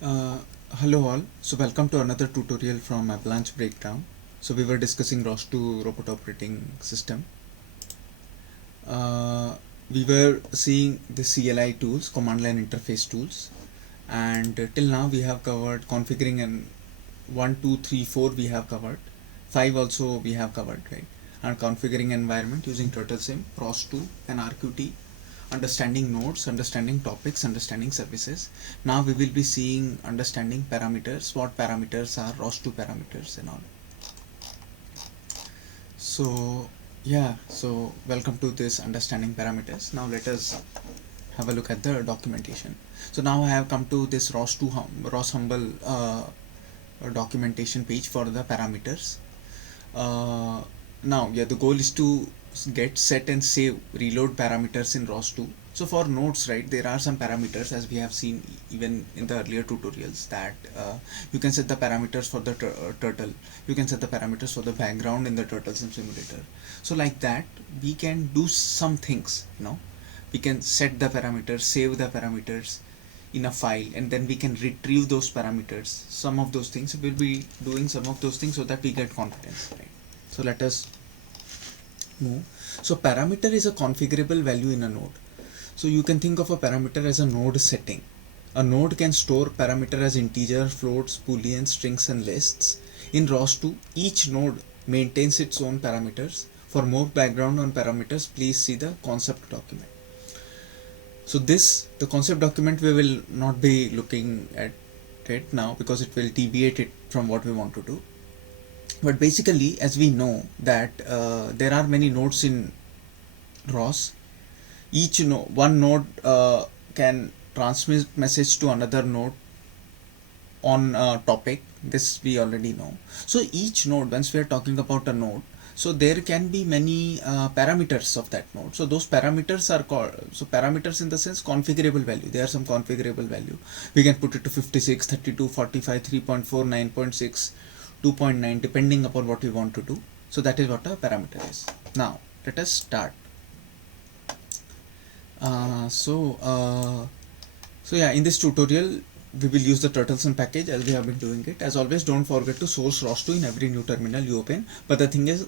Uh, Hello all. So welcome to another tutorial from Avalanche Breakdown. So we were discussing ROS2 robot operating system. Uh, we were seeing the CLI tools, command line interface tools, and till now we have covered configuring and 1, 2, 3, 4 we have covered. 5 also we have covered, right? And configuring environment using TurtleSim, ROS2 and RQT, understanding nodes, understanding topics, understanding services. Now we will be seeing understanding parameters, what parameters are ROS2 parameters and all. So yeah, so welcome to this understanding parameters. Now let us have a look at the documentation. So now I have come to this ROS Humble documentation page for the parameters. Now yeah, the goal is to get set and save reload parameters in ROS2. So for nodes, right, there are some parameters as we have seen even in the earlier tutorials that you can set the parameters for the turtle, you can set the parameters for the background in the turtle sim simulator. So like that we can do some things, we can set the parameters, save the parameters in a file, and then we can retrieve those parameters. Some of those things we'll be doing, some of those things, so that we get confidence, right? So let us move. So parameter is a configurable value in a node. So you can think of a parameter as a node setting. A node can store parameter as integer, floats, booleans, strings and lists. In ROS2 each node maintains its own parameters. For more background on parameters, please see the concept document. So the concept document, we will not be looking at it now because it will deviate it from what we want to do. But basically, as we know that there are many nodes in ROS. Each one node can transmit message to another node on a topic. This we already know. So each node, once we are talking about a node, so there can be many parameters of that node. So those parameters are called, so parameters in the sense configurable value. There are some configurable value. We can put it to 56, 32, 45, 3.4, 9.6, 2.9, depending upon what we want to do. So that is what a parameter is. Now let us start. So yeah, in this tutorial we will use the TurtleSim package as we have been doing it. As always, don't forget to source ROS2 in every new terminal you open. But the thing is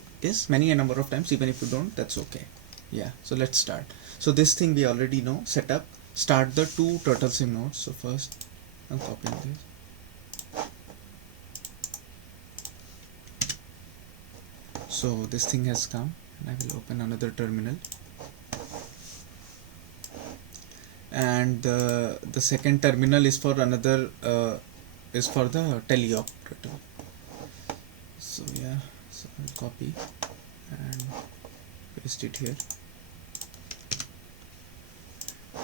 many a number of times, even if you don't, that's okay. Yeah, so let's start. So this thing we already know. Setup, start the two TurtleSim nodes. So first I'm copying this. So this thing has come, and I will open another terminal. And the second terminal is for another is for the teleoperator. So yeah, so I'll copy and paste it here,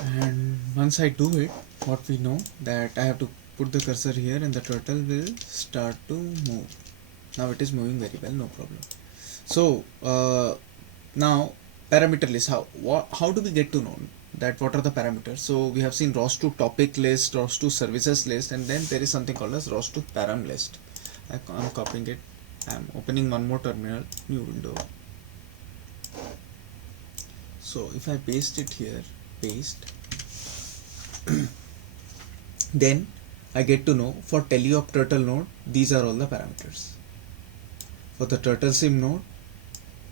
and once I do it, what we know that I have to put the cursor here and the turtle will start to move. Now it is moving very well, no problem. So now parameter list, how do we get to know that what are the parameters? So we have seen ROS2 topic list, ROS2 services list, and then there is something called as ROS2 param list. I'm copying it. I'm opening one more terminal, new window. So if I paste it here, paste, then I get to know for teleop turtle node, these are all the parameters. For the TurtleSim node,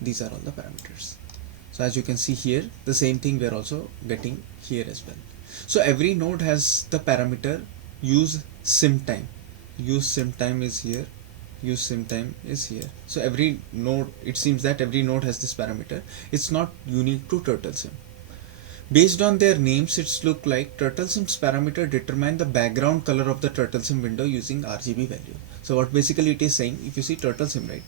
these are all the parameters. So as you can see here, the same thing we are also getting here as well. So every node has the parameter use sim time. Use sim time is here. Use sim time is here. So every node, it seems that every node has this parameter. It's not unique to TurtleSim. Based on their names, it's look like TurtleSim's parameter determine the background color of the TurtleSim window using RGB value. So what basically it is saying, if you see TurtleSim, right,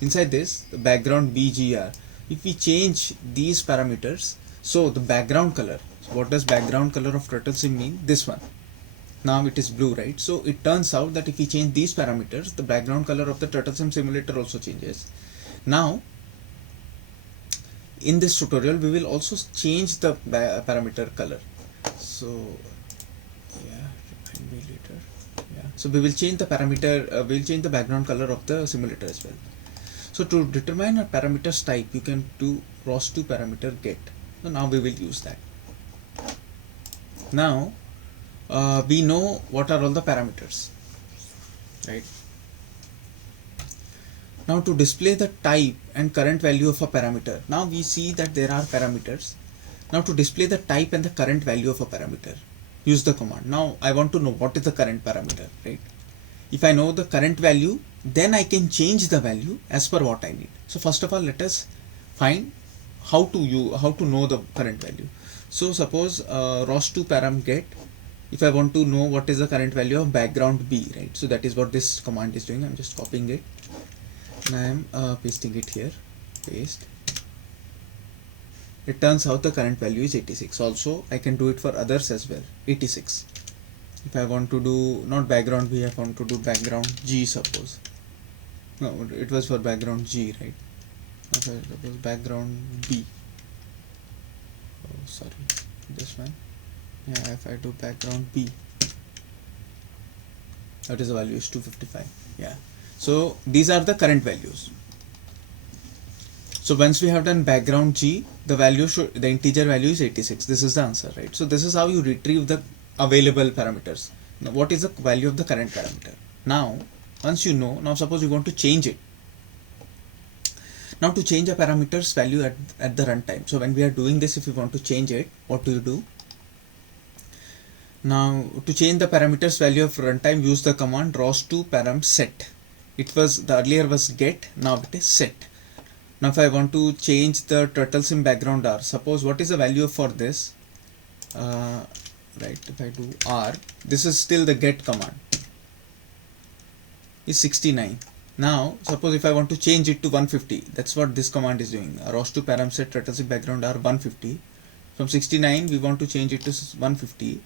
inside this, the background BGR, if we change these parameters, so the background color, so what does background color of TurtleSim mean? This one. Now it is blue, right? So it turns out that if we change these parameters, the background color of the TurtleSim simulator also changes. Now in this tutorial we will also change the parameter color. So yeah, remind me later. Yeah, so we will change the parameter, we'll change the background color of the simulator as well. So to determine a parameters type, you can do ROS2 parameter get. So now we will use that. Now we know what are all the parameters, right? Now to display the type and current value of a parameter, now we see that there are parameters. Now to display the type and the current value of a parameter, use the command. Now I want to know what is the current parameter, right? If I know the current value, then I can change the value as per what I need. So first of all, let us find how to know the current value. So suppose ROS2 param get, if I want to know what is the current value of background B, right? So that is what this command is doing. I'm just copying it and I am pasting it here. Paste. It turns out the current value is 86. Also, I can do it for others as well. 86. If I want to do not background B, I want to do background G, suppose. No, it was for background G, right? Okay, suppose background B. Oh, sorry, this one. Yeah, if I do background B, that is the value is 255. Yeah. So these are the current values. So once we have done background G, the integer value is 86. This is the answer, right? So this is how you retrieve the available parameters. Now what is the value of the current parameter? Now once you know, now suppose you want to change it. Now to change a parameter's value at the runtime. So when we are doing this, if you want to change it, what do you do? Now to change the parameter's value of runtime, use the command ROS2 param set. It was, the earlier was get, now it is set. Now if I want to change the turtle sim background R, suppose what is the value for this? Right, if I do R, this is still the get command, is 69. Now suppose if I want to change it to 150, that's what this command is doing. ROS2 param set turtle sim background R 150. From 69 we want to change it to 150.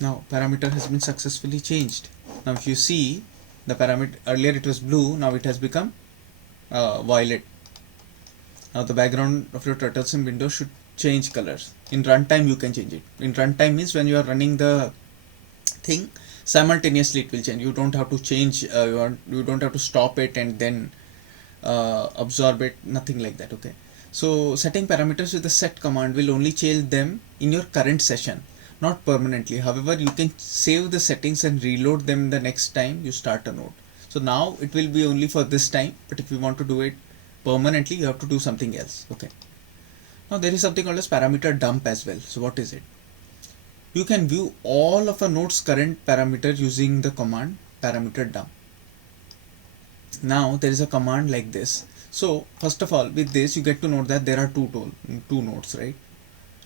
Now parameter has been successfully changed. Now if you see the parameter, earlier it was blue, now it has become violet. Now the background of your turtle sim window should change colors. In runtime you can change it. In runtime means when you are running the thing, simultaneously it will change. You don't have to change, you don't have to stop it and then absorb it, nothing like that, okay? So setting parameters with the set command will only change them in your current session, not permanently. However, you can save the settings and reload them the next time you start a node. So now it will be only for this time, but if you want to do it permanently, you have to do something else, okay? Now there is something called as parameter dump as well. So what is it? You can view all of a node's current parameter using the command parameter dump. Now there is a command like this. So first of all, with this you get to know that there are two nodes, right?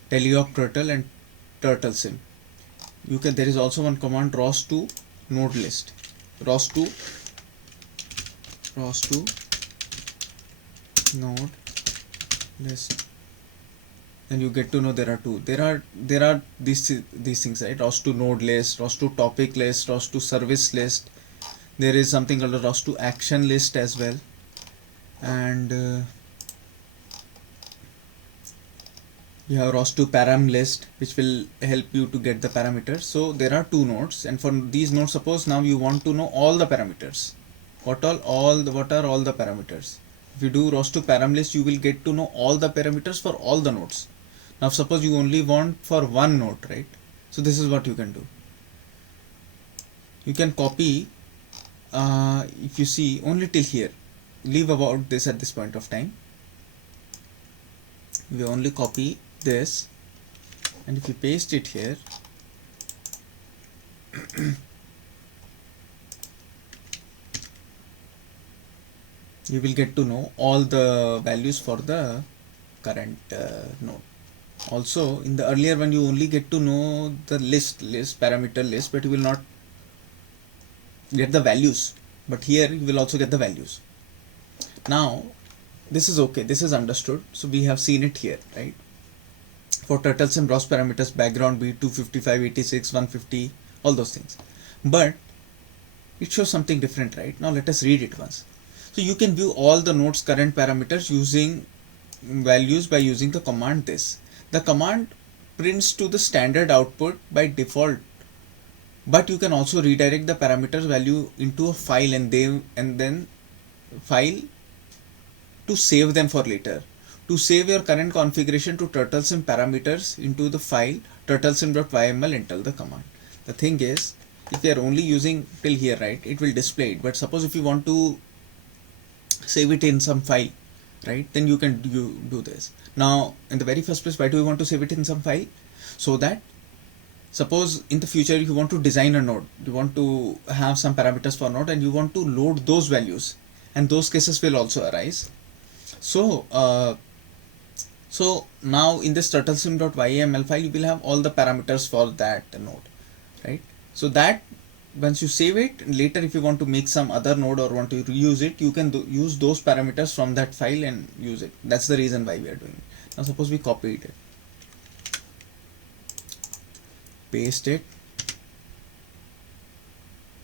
Teleop turtle and turtle sim. There is also one command ROS2 node list. ROS2 node list. And you get to know there are two. There are these things, right? ROS2 node list, ROS2 topic list, ROS2 service list. There is something called a ROS2 action list as well, and you have ROS2 param list, which will help you to get the parameters. So there are two nodes, and for these nodes, suppose now you want to know all the parameters. What are all the parameters? If you do ROS2 param list, you will get to know all the parameters for all the nodes. Now suppose you only want for one node, right? So this is what you can do. You can copy, if you see only till here, leave about this at this point of time. We only copy this, and if you paste it here, you will get to know all the values for the current node. Also in the earlier one you only get to know the parameter list, but you will not get the values, but here you will also get the values. Now this is okay, this is understood. So we have seen it here, right? For turtle sim ROS parameters, background B 255, 86, 150, all those things, but it shows something different, right? Now let us read it once. So you can view all the nodes current parameters using values by using the command this. The command prints to the standard output by default, but you can also redirect the parameters value into a file and then file to save them for later. To save your current configuration to turtlesim parameters into the file turtlesim.yml, enter the command. The thing is, if you are only using till here, right, it will display it. But suppose if you want to save it in some file, right, then you can do this. Now, in the very first place, why do we want to save it in some file? So that suppose in the future you want to design a node, you want to have some parameters for node and you want to load those values, and those cases will also arise. So so now in this turtlesim.yml file you will have all the parameters for that node, right? So that once you save it later, if you want to make some other node or want to reuse it, you can use those parameters from that file and use it. That's the reason why we are doing it. Now suppose we copy it, paste it.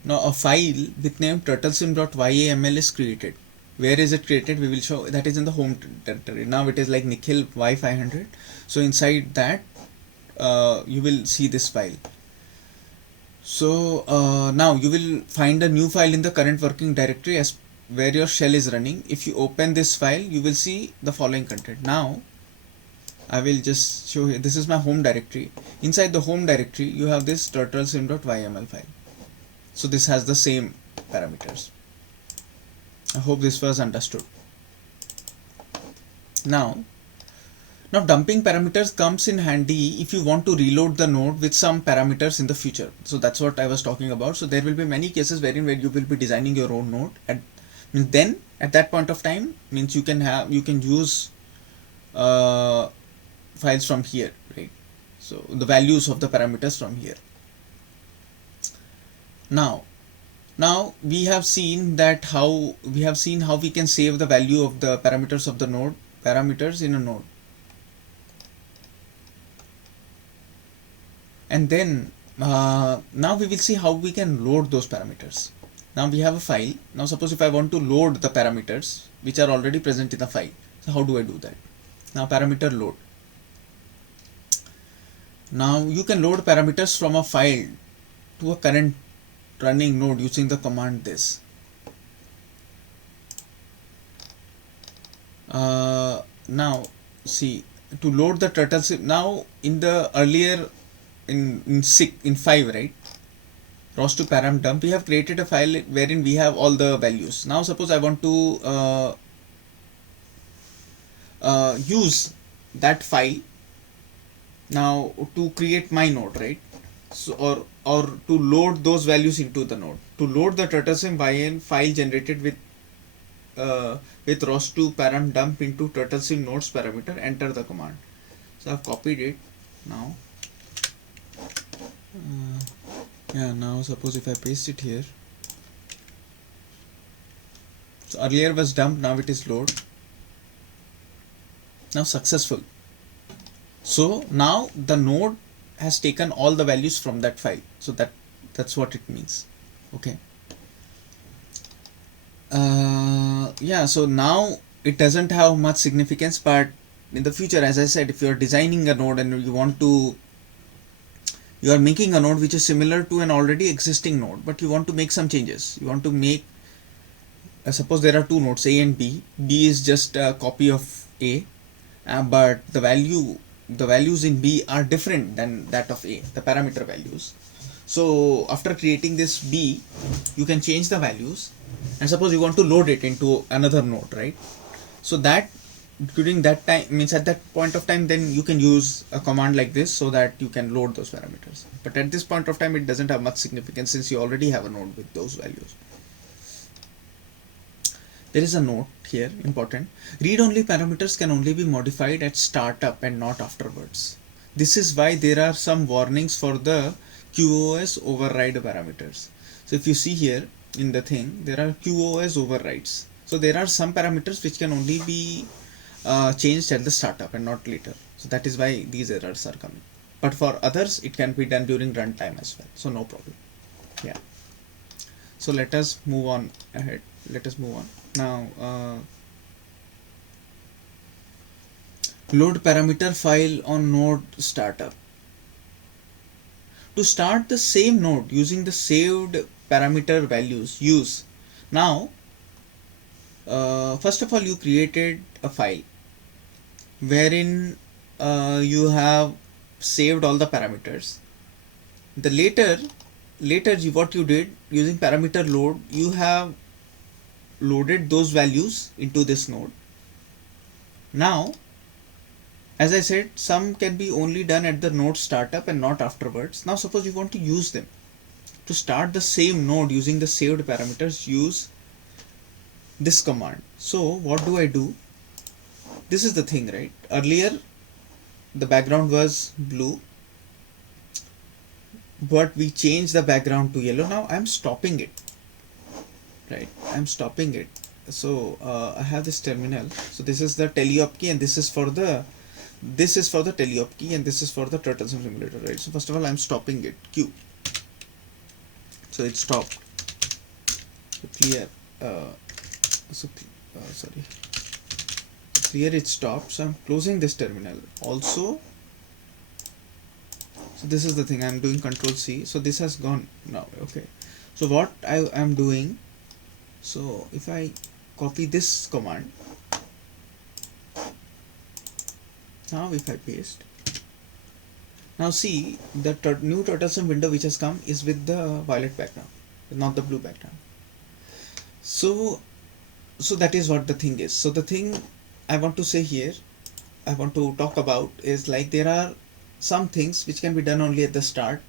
Now a file with name turtlesim.yml is created. Where is it created? We will show that is in the home directory. Now it is like Nikhil Y500. So inside that you will see this file. So now you will find a new file in the current working directory as where your shell is running. If you open this file, you will see the following content. Now I will just show you. This is my home directory. Inside the home directory, you have this turtlesim.yml file. So this has the same parameters. I hope this was understood. Now dumping parameters comes in handy if you want to reload the node with some parameters in the future. So that's what I was talking about. So there will be many cases where you will be designing your own node, and then at that point of time means you can use files from here, right? So the values of the parameters from here. Now we have seen how we can save the value of the parameters of the node in a node. And then now we will see how we can load those parameters. Now we have a file. Now suppose if I want to load the parameters which are already present in the file. So how do I do that? Now parameter load. Now you can load parameters from a file to a current running node using the command this. Now see, to load the turtlesim. Now in the earlier in 5, right, ROS2 param dump, we have created a file wherein we have all the values. Now suppose I want to use that file now to create my node, right? So or to load those values into the node. To load the turtlesim YN file generated with ROS2 param dump into turtlesim nodes parameter, enter the command. So I've copied it now. Now suppose if I paste it here. So earlier was dump, now it is load. Now successful. So now the node has taken all the values from that file. So that's what it means. Okay. So now it doesn't have much significance, but in the future, as I said, if you are designing a node and you are making a node which is similar to an already existing node, but you want to make some changes. You want to make, suppose there are two nodes A and B. B is just a copy of A, but the values in B are different than that of A, the parameter values. So after creating this B, you can change the values, and suppose you want to load it into another node, right? So that during that time means at that point of time, then you can use a command like this so that you can load those parameters. But at this point of time, it doesn't have much significance since you already have a node with those values. There is a note here, important. Read-only parameters can only be modified at startup and not afterwards. This is why there are some warnings for the QoS override parameters. So if you see here in the thing, there are QoS overrides. So there are some parameters which can only be changed at the startup and not later. So that is why these errors are coming. But for others, it can be done during runtime as well. So no problem. Yeah. So let us move on ahead. Let us move on. Now, load parameter file on node startup. To start the same node using the saved parameter values, use. Now, First of all, you created a file wherein you have saved all the parameters. The later what you did using parameter load, you have loaded those values into this node. Now, as I said, some can be only done at the node startup and not afterwards. Now suppose you want to use them. To start the same node using the saved parameters, use this command. So what do I do? This is the thing, right? Earlier the background was blue, but we changed the background to yellow. Now I'm stopping it, right? I'm stopping it. So I have this terminal. So this is the teleop key, and this is for the teleop key, and this is for the turtle sim simulator, right? So first of all, I'm stopping it. Q. So it stopped. So clear. Sorry. Clear. It stopped. So I'm closing this terminal. Also. So this is the thing. I'm doing Control C. So this has gone now. Okay. So what I am doing. So if I copy this command. Now if I paste. Now see the new TurtleSim window which has come is with the violet background, not the blue background. So that is what the thing is. So the thing I want to say here, I want to talk about is like there are some things which can be done only at the start.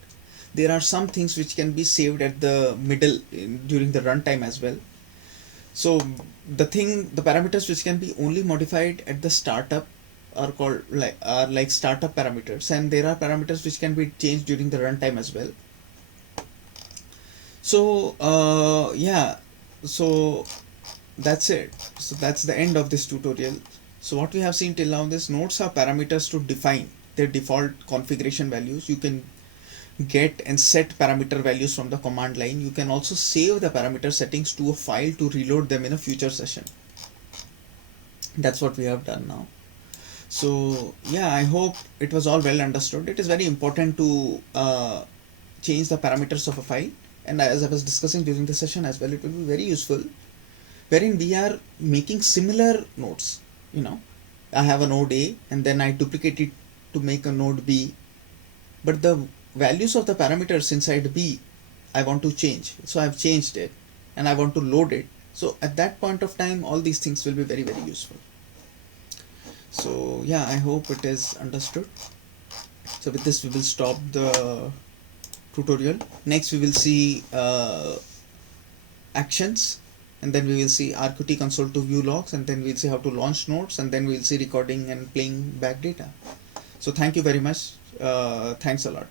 There are some things which can be saved at the middle during the runtime as well. So the parameters which can be only modified at the startup are called like startup parameters, and there are parameters which can be changed during the runtime as well. So yeah, so that's it. So that's the end of this tutorial. So what we have seen till now, this nodes are parameters to define their default configuration values. You can get and set parameter values from the command line. You can also save the parameter settings to a file to reload them in a future session. That's what we have done now. So yeah, I hope it was all well understood. It is very important to change the parameters of a file, and as I was discussing during the session as well, it will be very useful wherein we are making similar nodes. I have a node A and then I duplicate it to make a node B, but the values of the parameters inside B I want to change. So I've changed it and I want to load it. So at that point of time, all these things will be very, very useful. So yeah, I hope it is understood. So with this we will stop the tutorial. Next we will see actions, and then we will see RQT console to view logs, and then we'll see how to launch nodes, and then we'll see recording and playing back data. So thank you very much. Thanks a lot.